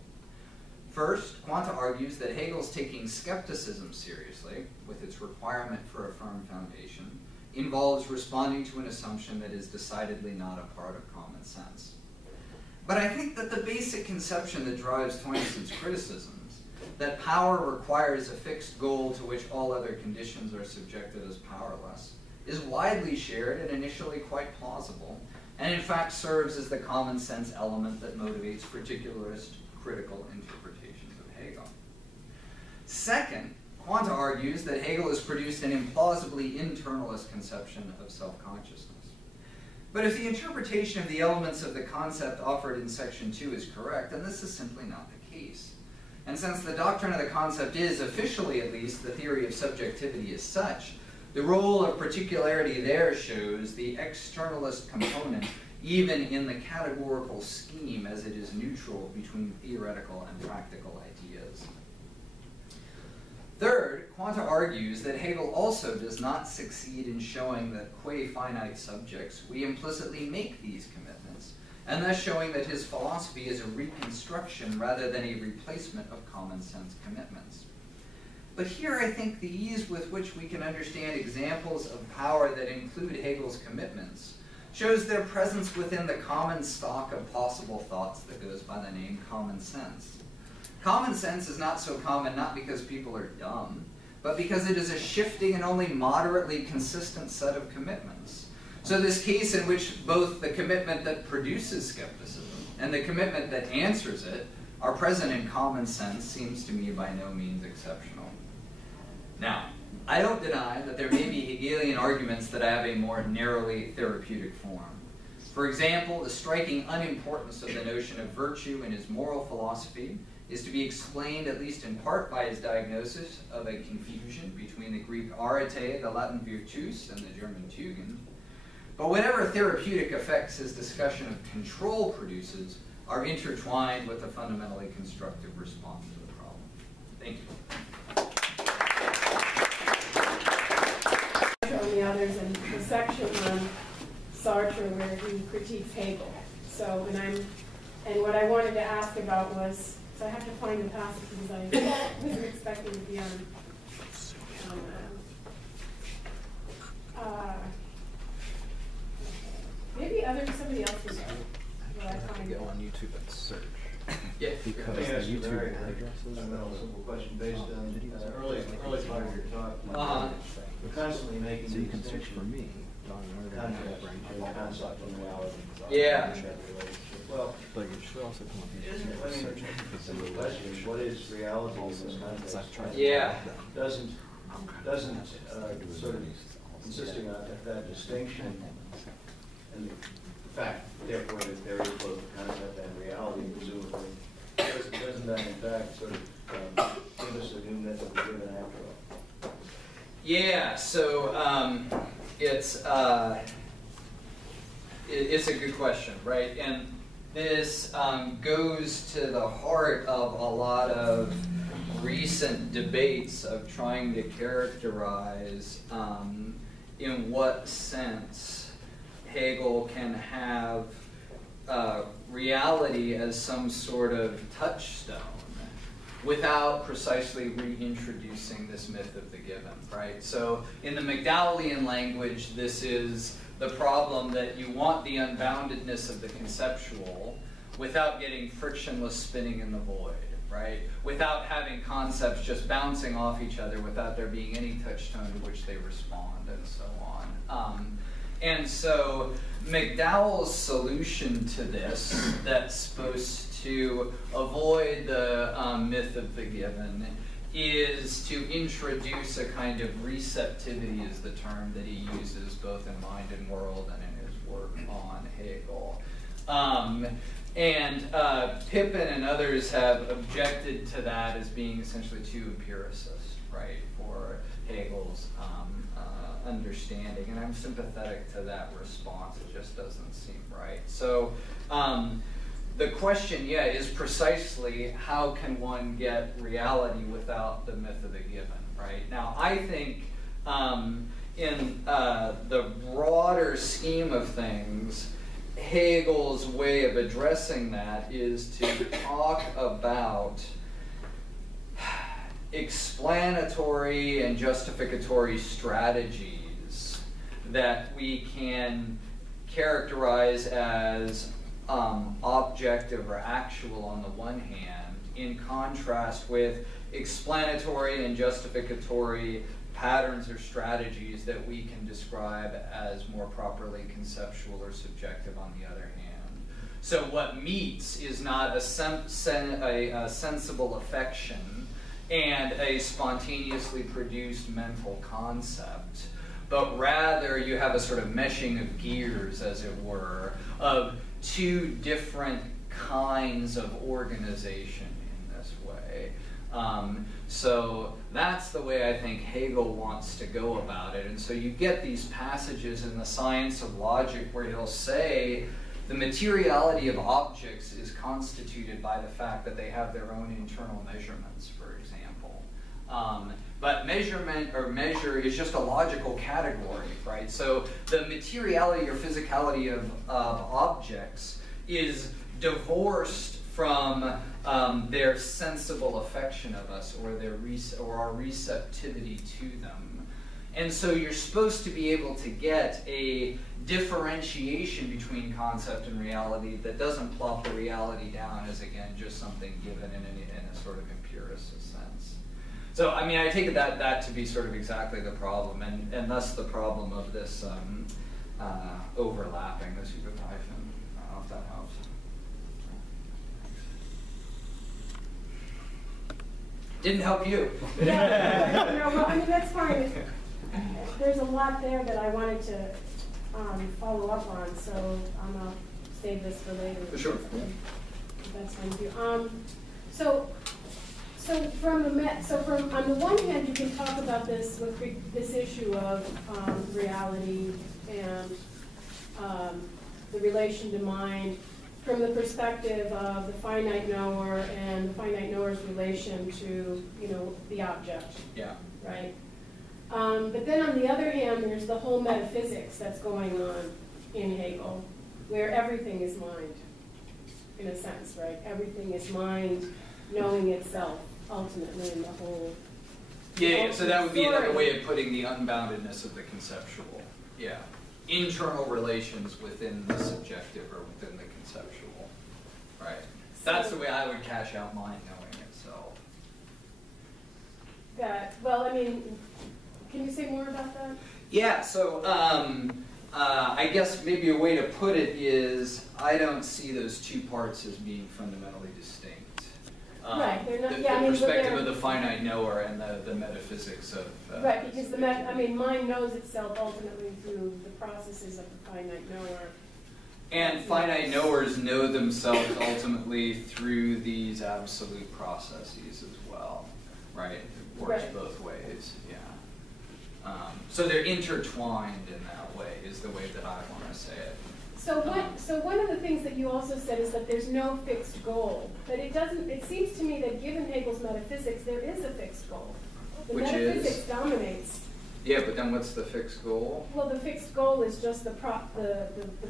First, Quanta argues that Hegel's taking skepticism seriously, with its requirement for a firm foundation, involves responding to an assumption that is decidedly not a part of common sense. But I think that the basic conception that drives Theunisson's criticisms, that power requires a fixed goal to which all other conditions are subjected as powerless, is widely shared and initially quite plausible, and in fact serves as the common sense element that motivates particularist critical interpretations of Hegel. Second, Quanta argues that Hegel has produced an implausibly internalist conception of self-consciousness. But if the interpretation of the elements of the concept offered in section 2 is correct, then this is simply not the case. And since the doctrine of the concept is, officially at least, the theory of subjectivity as such, the role of particularity there shows the externalist component even in the categorical scheme as it is neutral between theoretical and practical ideas. Third, Quanta argues that Hegel also does not succeed in showing that qua finite subjects we implicitly make these commitments, and thus showing that his philosophy is a reconstruction rather than a replacement of common sense commitments. But here I think the ease with which we can understand examples of power that include Hegel's commitments shows their presence within the common stock of possible thoughts that goes by the name common sense. Common sense is not so common not because people are dumb, but because it is a shifting and only moderately consistent set of commitments. So this case in which both the commitment that produces skepticism and the commitment that answers it are present in common sense seems to me by no means exceptional. Now, I don't deny that there may be Hegelian arguments that have a more narrowly therapeutic form. For example, the striking unimportance of the notion of virtue in his moral philosophy is to be explained at least in part by his diagnosis of a confusion between the Greek arete, the Latin virtus, and the German Tugend. But whatever therapeutic effects his discussion of control produces are intertwined with a fundamentally constructive response to the problem. Thank you. On the others, and the section on Sartre where he critiques Hegel. So, and what I wanted to ask about was, so I have to find the passage because I wasn't expecting to be on maybe somebody else can go. I find go on YouTube and search. Yeah, because the YouTube very addresses. simple question based on early part of your talk. We're constantly making. So you can search for me. Concept and reality. Yeah. Well, But you should also come up here isn't, I mean, it's a simple question. What is reality in this context? Yeah. Doesn't sort of insisting on that distinction and the fact, therefore, that there is both concept and reality, presumably, doesn't that in fact sort of give us a new myth of the given after all? Yeah, so it's a good question, right? And this goes to the heart of a lot of recent debates of trying to characterize in what sense Hegel can have reality as some sort of touchstone without precisely reintroducing this myth of the given, right? So in the McDowellian language, this is the problem that you want the unboundedness of the conceptual without getting frictionless spinning in the void, right? Without having concepts just bouncing off each other without there being any touchstone to which they respond and so on. And so McDowell's solution to this that's supposed to avoid the myth of the given is to introduce a kind of receptivity is the term that he uses both in Mind and World and in his work on Hegel. Pippin and others have objected to that as being essentially too empiricist, right, for Hegel's understanding, and I'm sympathetic to that response. It just doesn't seem right. So the question, yeah, is precisely how can one get reality without the myth of the given, right? Now, I think in the broader scheme of things, Hegel's way of addressing that is to talk about explanatory and justificatory strategies that we can characterize as objective or actual on the one hand, in contrast with explanatory and justificatory patterns or strategies that we can describe as more properly conceptual or subjective on the other hand. So what meets is not a sensible affection and a spontaneously produced mental concept, but rather you have a sort of meshing of gears, as it were, of two different kinds of organization in this way. So that's the way I think Hegel wants to go about it. And so you get these passages in the Science of Logic where he'll say the materiality of objects is constituted by the fact that they have their own internal measurements, for example. But measurement or measure is just a logical category, right? So the materiality or physicality of objects is divorced from their sensible affection of us or our receptivity to them. And so you're supposed to be able to get a differentiation between concept and reality that doesn't plop the reality down as, again, just something given in a sort of empiricist sense. So, I mean, I take that to be sort of exactly the problem, and thus the problem of this overlapping, the superhyphen. I don't know if that helps. Didn't help you. Yeah, no, well, I mean, that's fine. There's a lot there that I wanted to follow up on, so I'll save this for later. For sure. If that's fine with you. So from on the one hand, you can talk about this with this issue of reality and the relation to mind from the perspective of the finite knower and the finite knower's relation to, the object. Yeah. Right? But then on the other hand, there's the whole metaphysics that's going on in Hegel, where everything is mind, in a sense, right? Everything is mind knowing itself, ultimately, in the whole. Yeah, so that would be another way of putting the unboundedness of the conceptual. Yeah. Internal relations within the subjective or within the conceptual. Right. That's the way I would cash out mind knowing itself. Well, I mean, can you say more about that? Yeah, so I guess maybe a way to put it is I don't see those two parts as being fundamentally distinct. Right, they're not. The perspective of the finite knower and the metaphysics of. Right, because mind knows itself ultimately through the processes of the finite knower. And finite knowers know themselves ultimately through these absolute processes as well, right? It works both ways, yeah. So they're intertwined in that way, is the way that I want to say it. So one of the things that you also said is that there's no fixed goal. But it seems to me that given Hegel's metaphysics, there is a fixed goal. The metaphysics dominates. Yeah, but then what's the fixed goal? Well, the fixed goal is just the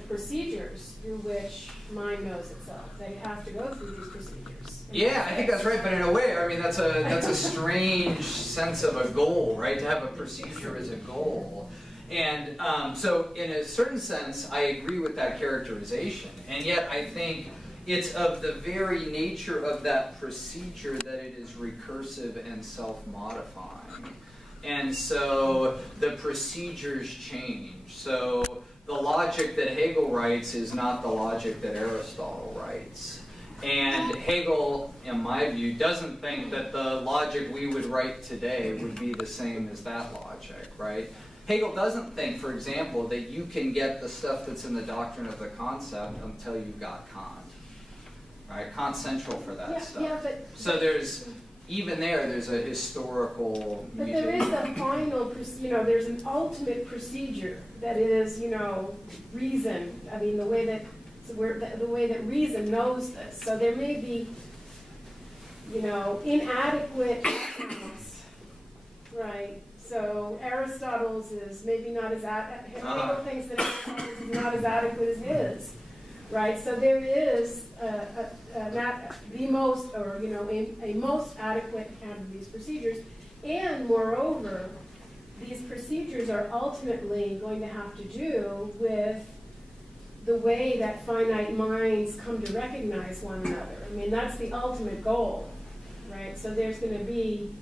procedures through which mind knows itself. They have to go through these procedures. Yeah, I think that's right. But in a way, I mean, that's a strange sense of a goal, right? To have a procedure as a goal. And so in a certain sense, I agree with that characterization. And yet I think it's of the very nature of that procedure that it is recursive and self-modifying. And so the procedures change. So the logic that Hegel writes is not the logic that Aristotle writes. And Hegel, in my view, doesn't think that the logic we would write today would be the same as that logic, right? Hegel doesn't think, for example, that you can get the stuff that's in the doctrine of the concept until you've got Kant. Right? Kant's central for that stuff. Yeah, but so there's there's a historical mutation. But there is a final, there's an ultimate procedure that is, reason. I mean, the way that reason knows this. So there may be, inadequate accounts, right? So Aristotle's is maybe not as Hegel thinks that Aristotle's is not as adequate as his, right? So there is the most, or a most adequate account of these procedures, and moreover, these procedures are ultimately going to have to do with the way that finite minds come to recognize one another. I mean, that's the ultimate goal, right? So there's going to be.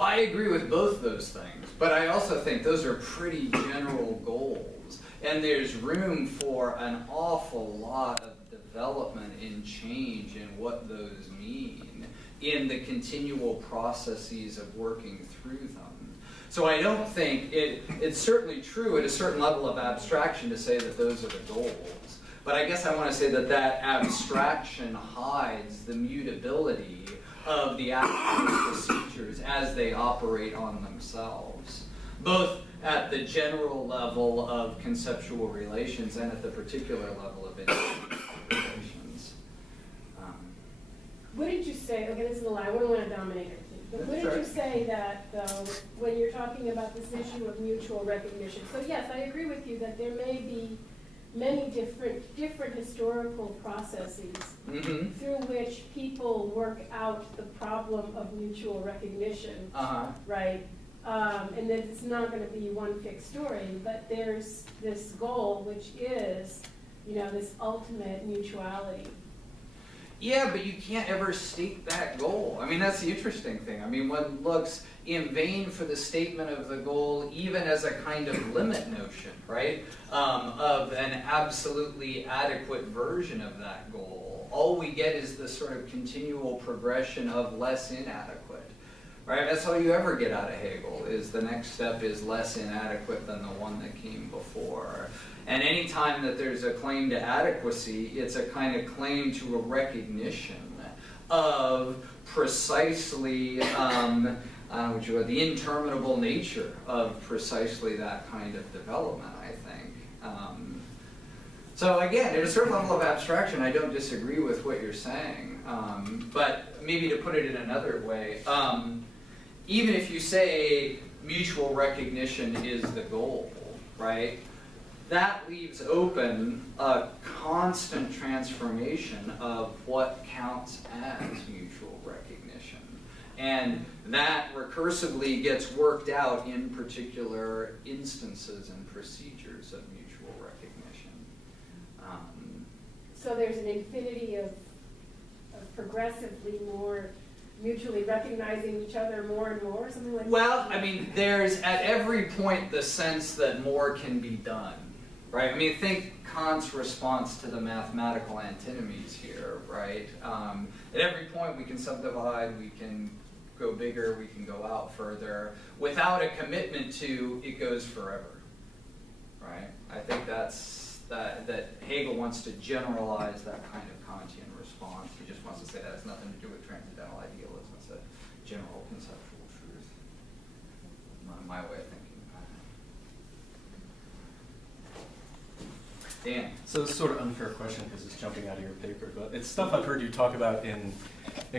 I agree with both those things, but I also think those are pretty general goals, and there's room for an awful lot of development and change in what those mean. in the continual processes of working through them. So I don't think it's certainly true at a certain level of abstraction to say that those are the goals. But I guess I want to say that that abstraction hides the mutability of the actual procedures as they operate on themselves, both at the general level of conceptual relations and at the particular level of relations. What did you say? Okay, this is a lie. I wouldn't want to dominate everything. But what did you say that, though, when you're talking about this issue of mutual recognition? So yes, I agree with you that there may be many different historical processes through which people work out the problem of mutual recognition, right? And that it's not going to be one fixed story, but there's this goal, which is, you know, this ultimate mutuality. Yeah, but you can't ever state that goal. I mean, that's the interesting thing. I mean, one looks in vain for the statement of the goal, even as a kind of limit notion, right? Of an absolutely adequate version of that goal. All we get is the sort of continual progression of less inadequate, right? That's all you ever get out of Hegel, is the next step is less inadequate than the one that came before. And any time that there's a claim to adequacy, it's a kind of claim to a recognition of precisely the interminable nature of precisely that kind of development, I think. So again, at a certain level of abstraction, I don't disagree with what you're saying. But maybe to put it in another way, even if you say mutual recognition is the goal, right? That leaves open a constant transformation of what counts as mutual recognition. And that recursively gets worked out in particular instances and procedures of mutual recognition. So there's an infinity of progressively more mutually recognizing each other more and more, something like that? Well, I mean, there's at every point the sense that more can be done. Right? I mean, think Kant's response to the mathematical antinomies here, right? At every point we can subdivide, we can go bigger, we can go out further, without a commitment to it goes forever, right? I think that's, that Hegel wants to generalize that kind of Kantian response. He just wants to say that has nothing to do with transcendental idealism. It's a general conceptual truth, my way of thinking. Dan. So it's sort of an unfair question because it's jumping out of your paper, but it's stuff I've heard you talk about in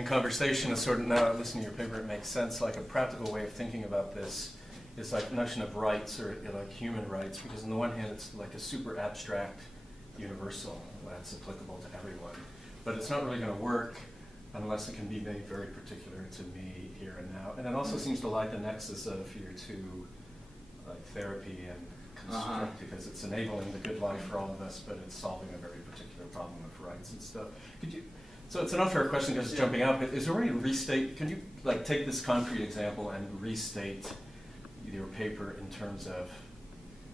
conversation. It's sort of, now listening to your paper, it makes sense. Like a practical way of thinking about this is like the notion of rights, or like human rights, because on the one hand it's like a super abstract universal that's applicable to everyone, but it's not really going to work unless it can be made very particular to me here and now. And it also seems to lie the nexus of your two, like therapy and construct, because it's enabling the good life for all of us, but it's solving a very particular problem of rights and stuff. Could you? So it's an unfair question because it's jumping out. But is there a way to restate? Can you like take this concrete example and restate your paper in terms of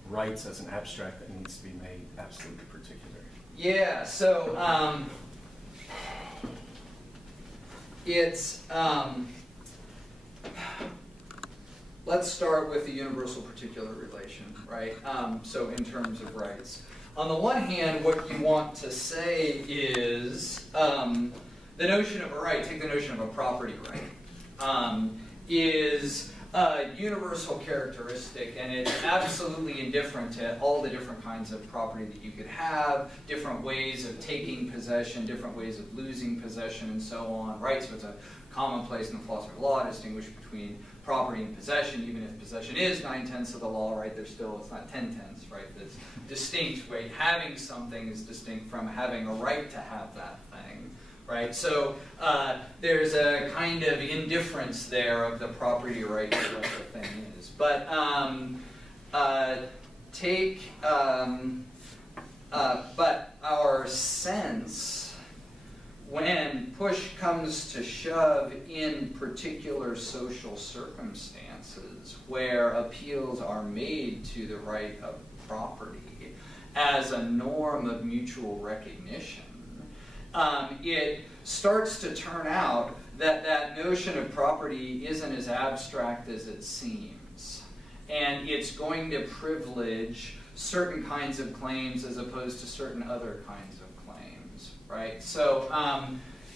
rights as an abstract that needs to be made absolutely particular? Yeah. So it's. Let's start with the universal particular relation, right? So in terms of rights. On the one hand, what you want to say is the notion of a right, take the notion of a property right, is a universal characteristic, and it's absolutely indifferent to all the different kinds of property that you could have, different ways of taking possession, different ways of losing possession, and so on, right? So it's a commonplace in the philosophy of law to distinguish between property and possession, even if possession is 9/10 of the law, right? There's still, it's not 10/10, right? That's distinct, right? Having something is distinct from having a right to have that thing, right? So there's a kind of indifference there of the property right to what the thing is. But but our sense, when push comes to shove in particular social circumstances where appeals are made to the right of property as a norm of mutual recognition, it starts to turn out that notion of property isn't as abstract as it seems. And it's going to privilege certain kinds of claims as opposed to certain other kinds of claims, right? So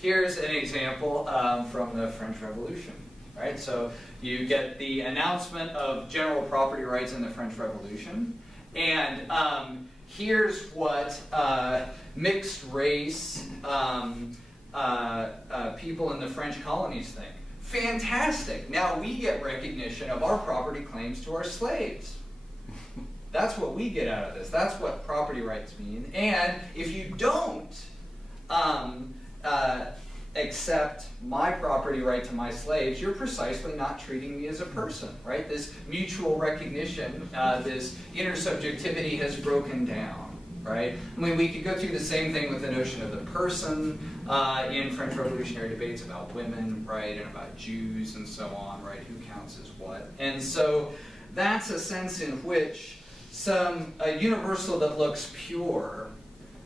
here's an example from the French Revolution, right? So you get the announcement of general property rights in the French Revolution, and here's what mixed race people in the French colonies think. Fantastic! Now we get recognition of our property claims to our slaves. That's what we get out of this. That's what property rights mean. And if you don't accept my property right to my slaves, you're precisely not treating me as a person, right? This mutual recognition, this intersubjectivity has broken down, right? I mean, we could go through the same thing with the notion of the person in French Revolutionary debates about women, right, and about Jews and so on, right? Who counts as what? And so that's a sense in which a universal that looks pure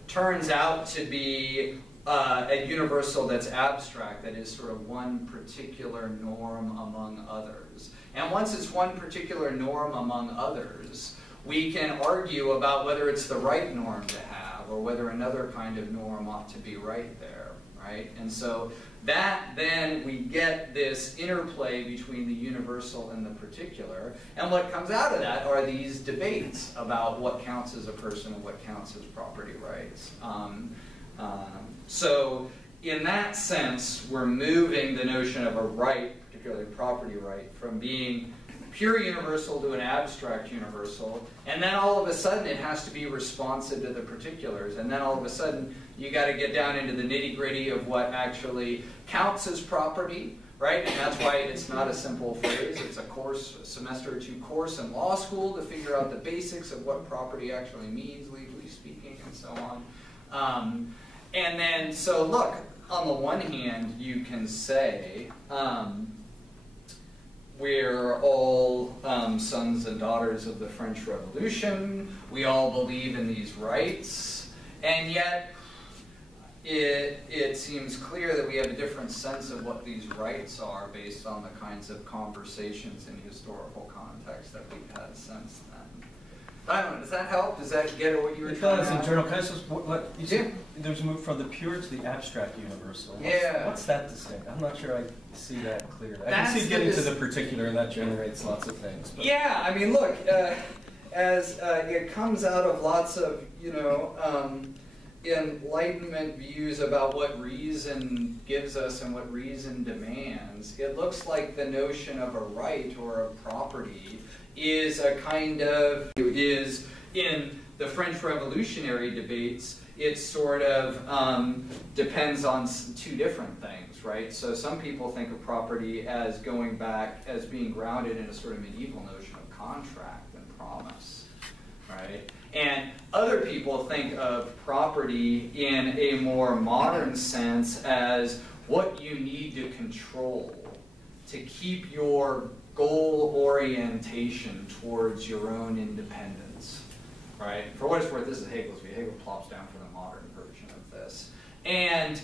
turns out to be a universal that's abstract, that is sort of one particular norm among others. And once it's one particular norm among others, we can argue about whether it's the right norm to have or whether another kind of norm ought to be right there, right? And so that then we get this interplay between the universal and the particular, and what comes out of that are these debates about what counts as a person and what counts as property rights. So in that sense, we're moving the notion of a right, particularly property right, from being pure universal to an abstract universal, and then all of a sudden it has to be responsive to the particulars, and then all of a sudden you got to get down into the nitty-gritty of what actually counts as property, right? And that's why it's not a simple phrase. It's a course, a semester or two course in law school to figure out the basics of what property actually means, legally speaking, and so on. And then, so look, on the one hand, you can say, we're all sons and daughters of the French Revolution. We all believe in these rights. And yet, it seems clear that we have a different sense of what these rights are based on the kinds of conversations and historical context that we've had since then. I don't know, does that help? Does that get at what you were trying to It does, in general. Can I just, what you said, there's a move from the pure to the abstract universal. What's that distinct? I'm not sure I see that clearly. I can see getting to the particular, and that generates lots of things. But. Yeah, I mean, look, as it comes out of lots of, Enlightenment views about what reason gives us and what reason demands, it looks like the notion of a right or a property is a kind of, is in the French Revolutionary debates, it sort of depends on two different things, right? So some people think of property as going back, as being grounded in a sort of medieval notion of contract and promise, right? And other people think of property in a more modern sense as what you need to control to keep your goal orientation towards your own independence, right? For what it's worth, this is Hegel's view. Hegel plops down for the modern version of this. And